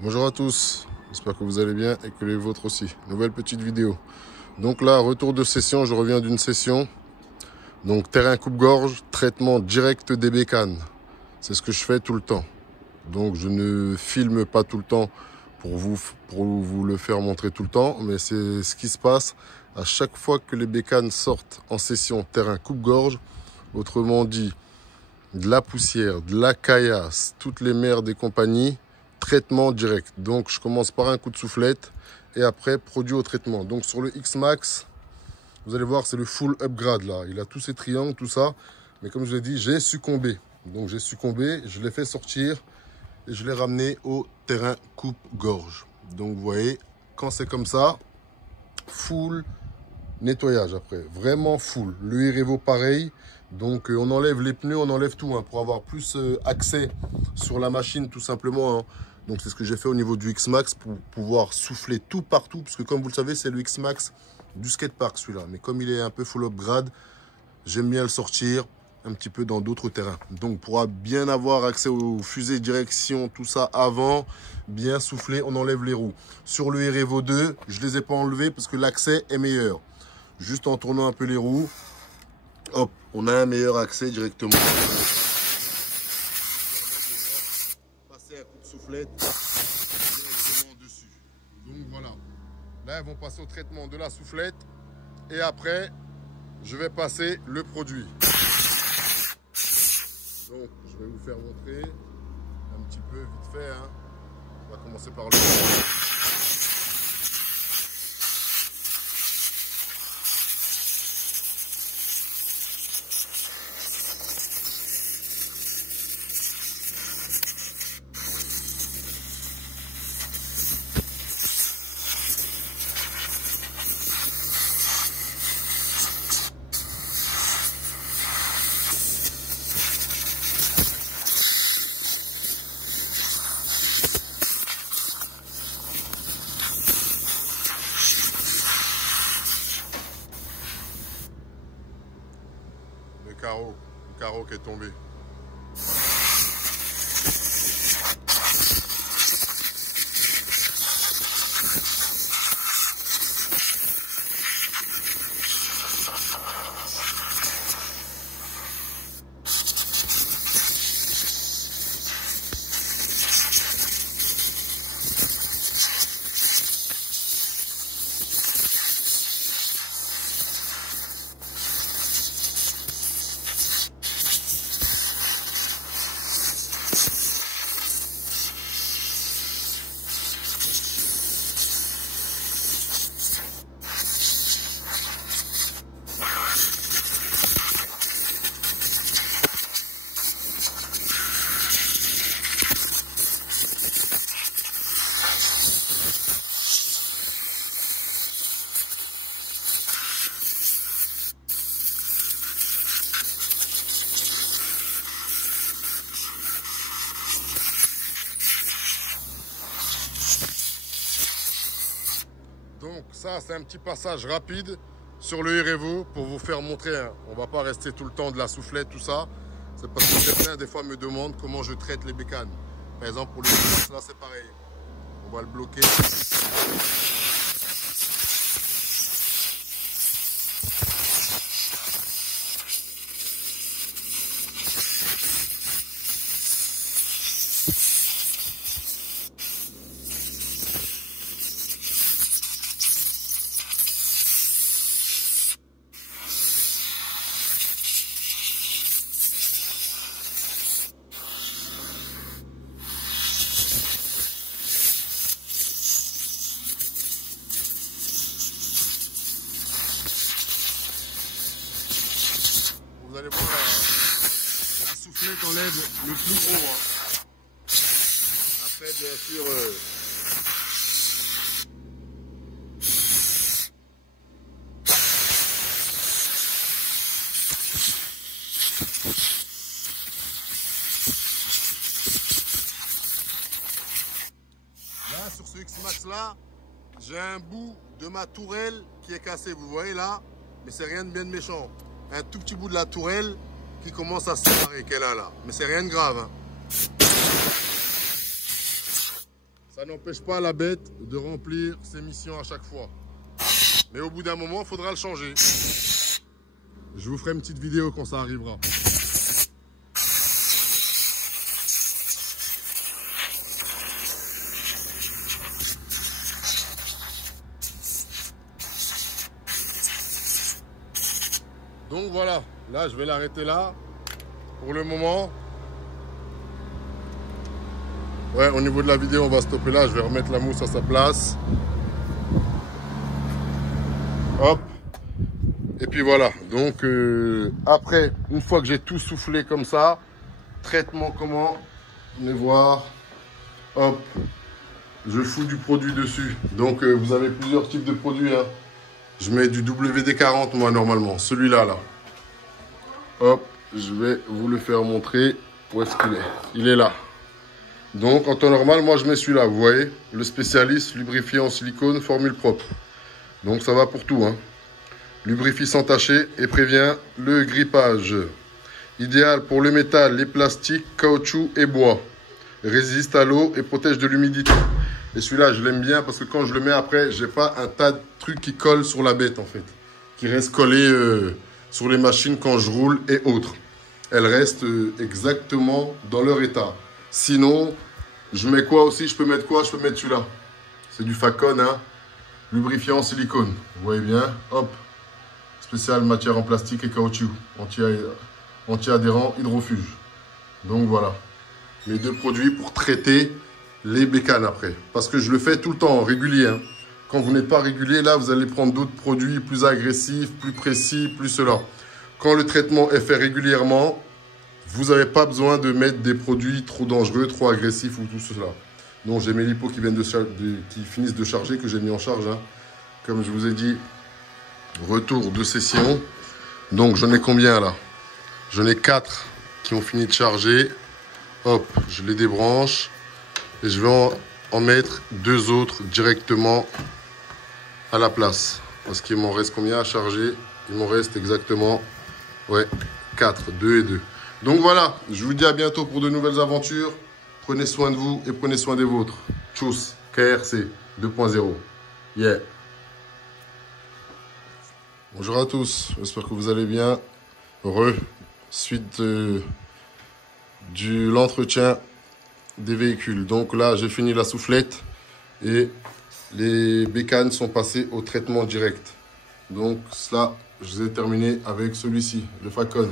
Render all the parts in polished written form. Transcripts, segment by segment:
Bonjour à tous, j'espère que vous allez bien et que les vôtres aussi. Nouvelle petite vidéo. Donc là, retour de session, je reviens d'une session. Donc terrain coupe-gorge, traitement direct des bécanes. C'est ce que je fais tout le temps. Donc je ne filme pas tout le temps pour vous le faire montrer tout le temps, mais c'est ce qui se passe à chaque fois que les bécanes sortent en session terrain coupe-gorge. Autrement dit, de la poussière, de la caillasse, toutes les merdes et compagnie. Traitement direct. Donc je commence par un coup de soufflette et après produit au traitement. Donc sur le X-Max, vous allez voir, c'est le full upgrade là. Il a tous ces triangles, tout ça. Mais comme je l'ai dit, j'ai succombé. Donc j'ai succombé, je l'ai fait sortir et je l'ai ramené au terrain coupe-gorge. Donc vous voyez, quand c'est comme ça, full nettoyage après. Vraiment full. Le Irevo pareil. Donc on enlève les pneus, on enlève tout hein, pour avoir plus accès sur la machine tout simplement. Hein. Donc c'est ce que j'ai fait au niveau du X-Max pour pouvoir souffler tout partout. Parce que comme vous le savez, c'est le X-Max du skatepark celui-là. Mais comme il est un peu full upgrade, j'aime bien le sortir un petit peu dans d'autres terrains. Donc pour bien avoir accès aux fusées direction, tout ça avant, bien souffler, on enlève les roues. Sur le Irevo 2, je les ai pas enlevés parce que l'accès est meilleur. Juste en tournant un peu les roues, hop, on a un meilleur accès directement. Passer un coup de soufflette directement dessus. Donc voilà. Là, ils vont passer au traitement de la soufflette. Et après, je vais passer le produit. Donc, je vais vous faire montrer un petit peu vite fait. Hein. On va commencer par le... Le carreau qui est tombé. Donc ça, c'est un petit passage rapide sur le Irevo pour vous faire montrer. Hein. On va pas rester tout le temps de la soufflette, tout ça. C'est parce que certains, des fois, me demandent comment je traite les bécanes. Par exemple, pour le X-Max, là, c'est pareil. On va le bloquer. Vous allez voir, la soufflette enlève le plus gros. Hein. Après, bien sûr, là, sur ce X-Max là, j'ai un bout de ma tourelle qui est cassé. Vous voyez là, mais c'est rien de bien méchant. Un tout petit bout de la tourelle qui commence à se séparer, qu'elle a là. Mais c'est rien de grave. Hein. Ça n'empêche pas la bête de remplir ses missions à chaque fois. Mais au bout d'un moment, il faudra le changer. Je vous ferai une petite vidéo quand ça arrivera. Donc voilà, là je vais l'arrêter là pour le moment. Ouais, au niveau de la vidéo, on va stopper là. Je vais remettre la mousse à sa place. Hop. Et puis voilà. Donc après, une fois que j'ai tout soufflé comme ça, traitement comment? Venez voir. Hop. Je fous du produit dessus. Donc vous avez plusieurs types de produits. Hein. Je mets du WD-40 moi normalement. Celui-là là. Hop. Je vais vous le faire montrer. Où est-ce qu'il est? Il est là. Donc en temps normal, moi je mets celui-là. Vous voyez? Le spécialiste lubrifiant en silicone, formule propre. Donc ça va pour tout. Hein. Lubrifie sans tacher et prévient le grippage. Idéal pour le métal, les plastiques, caoutchouc et bois. Résiste à l'eau et protège de l'humidité. Et celui-là, je l'aime bien parce que quand je le mets après, j'ai pas un tas de trucs qui collent sur la bête en fait. Qui restent collés sur les machines quand je roule et autres. Elles restent exactement dans leur état. Sinon, je mets quoi aussi? Je peux mettre quoi? Je peux mettre celui-là. C'est du Facon, hein. Lubrifiant en silicone. Vous voyez bien? Hop. Spécial matière en plastique et caoutchouc. Anti-adhérent, hydrofuge. Donc voilà. Mes deux produits pour traiter les bécanes après. Parce que je le fais tout le temps, régulier. Hein. Quand vous n'êtes pas régulier, là, vous allez prendre d'autres produits plus agressifs, plus précis, plus cela. Quand le traitement est fait régulièrement, vous n'avez pas besoin de mettre des produits trop dangereux, trop agressifs ou tout cela. Donc j'ai mes lipos qui finissent de charger, que j'ai mis en charge. Hein. Comme je vous ai dit, retour de session. Donc j'en ai combien là? J'en ai 4 qui ont fini de charger. Hop, je les débranche. Et je vais en mettre 2 autres directement à la place. Parce qu'il m'en reste combien à charger? Il m'en reste exactement 4, 2 et 2. Donc voilà, je vous dis à bientôt pour de nouvelles aventures. Prenez soin de vous et prenez soin des vôtres. Tchuss, KRC 2.0. Yeah. Bonjour à tous, j'espère que vous allez bien. Suite de l'entretien des véhicules. Donc là, j'ai fini la soufflette et les bécanes sont passées au traitement direct. Donc cela, je les ai terminé avec celui-ci, le Facon,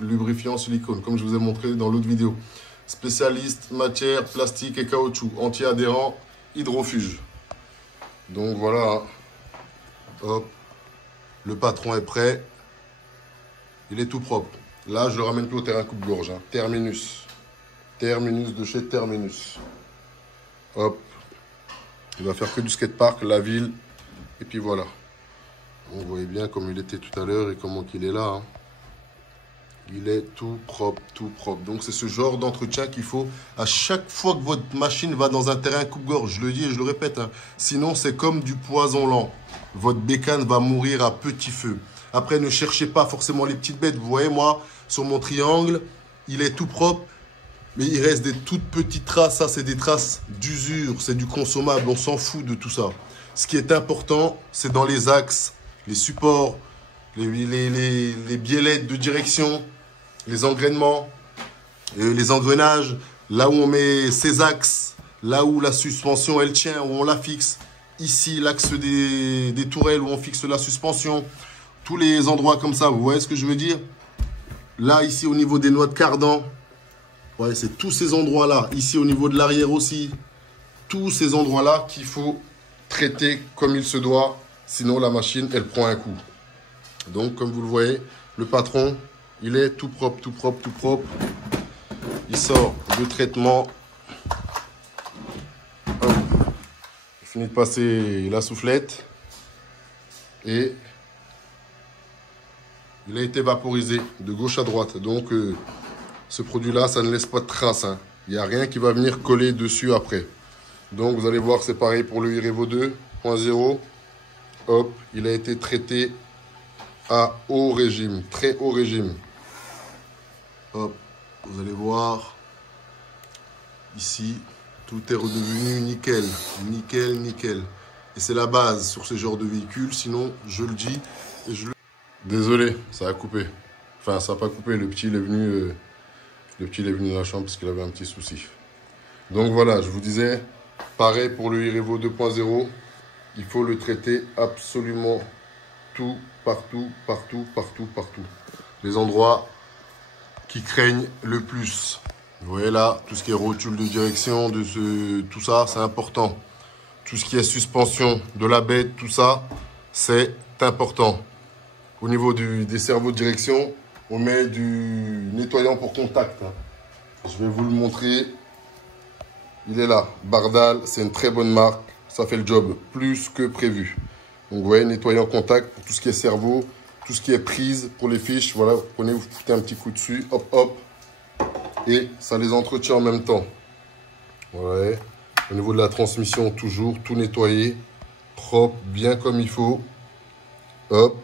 lubrifiant silicone, comme je vous ai montré dans l'autre vidéo. Spécialiste matière, plastique et caoutchouc, anti-adhérent, hydrofuge. Donc voilà, hop, le patron est prêt, il est tout propre. Là, je le ramène plus au terrain coupe-gorge, hein. Terminus de chez Terminus. Hop, il va faire que du skatepark, la ville, et puis voilà. Vous voyez bien comme il était tout à l'heure et comment qu'il est là. Hein. Il est tout propre, tout propre. Donc c'est ce genre d'entretien qu'il faut à chaque fois que votre machine va dans un terrain coupe-gorge. Je le dis et je le répète. Hein. Sinon c'est comme du poison lent. Votre bécane va mourir à petit feu. Après ne cherchez pas forcément les petites bêtes. Vous voyez moi sur mon triangle, il est tout propre. Mais il reste des toutes petites traces. Ça c'est des traces d'usure. C'est du consommable. On s'en fout de tout ça. Ce qui est important, c'est dans les axes, les supports, les biellettes de direction, les engrainements, les engrenages, là où on met ses axes, là où la suspension elle tient, où on la fixe. Ici, l'axe des tourelles où on fixe la suspension. Tous les endroits comme ça, vous voyez ce que je veux dire? Là, ici, au niveau des noix de cardan, ouais, c'est tous ces endroits-là. Ici, au niveau de l'arrière aussi. Tous ces endroits-là qu'il faut traiter comme il se doit. Sinon, la machine, elle prend un coup. Donc, comme vous le voyez, le patron, il est tout propre, tout propre, tout propre. Il sort de traitement. Hop. Il finit de passer la soufflette. Et il a été vaporisé de gauche à droite. Donc, ce produit-là, ça ne laisse pas de traces. Hein. Il n'y a rien qui va venir coller dessus après. Donc, vous allez voir, c'est pareil pour le Irevo 2.0. Hop, il a été traité à haut régime, très haut régime. Hop, vous allez voir ici, Tout est redevenu nickel. Nickel, nickel. Et c'est la base sur ce genre de véhicule. Sinon, je le dis et je le... Désolé, ça a coupé. Enfin, ça n'a pas coupé. Le petit, il est venu dans la chambre parce qu'il avait un petit souci. Donc voilà, je vous disais, pareil pour le iRevo 2.0. Il faut le traiter absolument tout, partout, partout, partout, partout. Les endroits qui craignent le plus. Vous voyez là, tout ce qui est rotule de direction, tout ça, c'est important. Tout ce qui est suspension de la bête, tout ça, c'est important. Au niveau des cerveaux de direction, on met du nettoyant pour contact. Je vais vous le montrer. Il est là. Bardal, c'est une très bonne marque. Ça fait le job plus que prévu. Donc vous voyez, nettoyant contact pour tout ce qui est cerveau, tout ce qui est prise pour les fiches. Voilà, vous prenez, vous foutez un petit coup dessus, hop, hop. Et ça les entretient en même temps. Voilà. Au niveau de la transmission, toujours tout nettoyé, propre, bien comme il faut. Hop.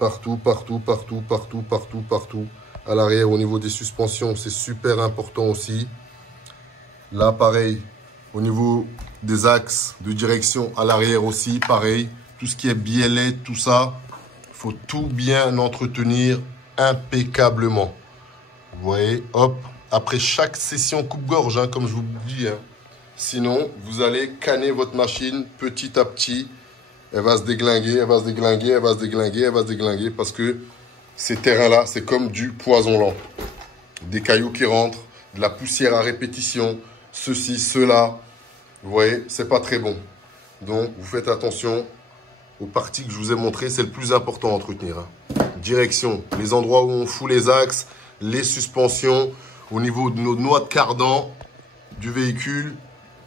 Partout, partout, partout, partout, partout, partout. À l'arrière, au niveau des suspensions, c'est super important aussi. Là, pareil. Au niveau des axes de direction, à l'arrière aussi, pareil. Tout ce qui est biellette, tout ça, il faut tout bien entretenir impeccablement. Vous voyez, hop. Après chaque session coupe-gorge, hein, comme je vous dis. Hein. Sinon, vous allez canner votre machine petit à petit. Elle va se déglinguer, elle va se déglinguer, elle va se déglinguer, elle va se déglinguer. Parce que ces terrains-là, c'est comme du poison lent. Des cailloux qui rentrent, de la poussière à répétition, ceci, cela. Vous voyez, c'est pas très bon. Donc, vous faites attention aux parties que je vous ai montrées. C'est le plus important à entretenir. Hein. Direction, les endroits où on fout les axes, les suspensions. Au niveau de nos noix de cardan du véhicule,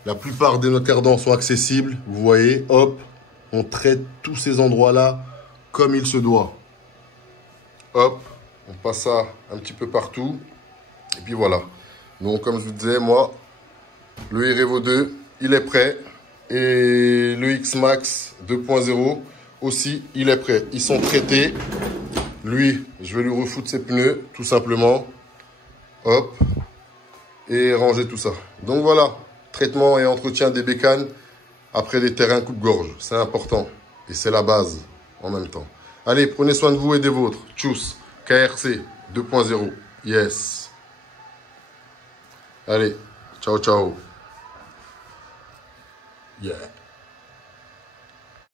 la plupart des noix de cardan sont accessibles. Vous voyez, hop. On traite tous ces endroits-là comme il se doit. Hop, on passe ça un petit peu partout. Et puis voilà. Donc, comme je vous disais, moi, le iRevo 2, il est prêt. Et le X-Max 2.0 aussi, il est prêt. Ils sont traités. Lui, je vais lui refoutre ses pneus, tout simplement. Hop. Et ranger tout ça. Donc voilà, traitement et entretien des bécanes. Après les terrains coupe-gorge, c'est important. Et c'est la base en même temps. Allez, prenez soin de vous et des vôtres. Tchuss, KRC 2.0. Yes. Allez, ciao, ciao. Yeah.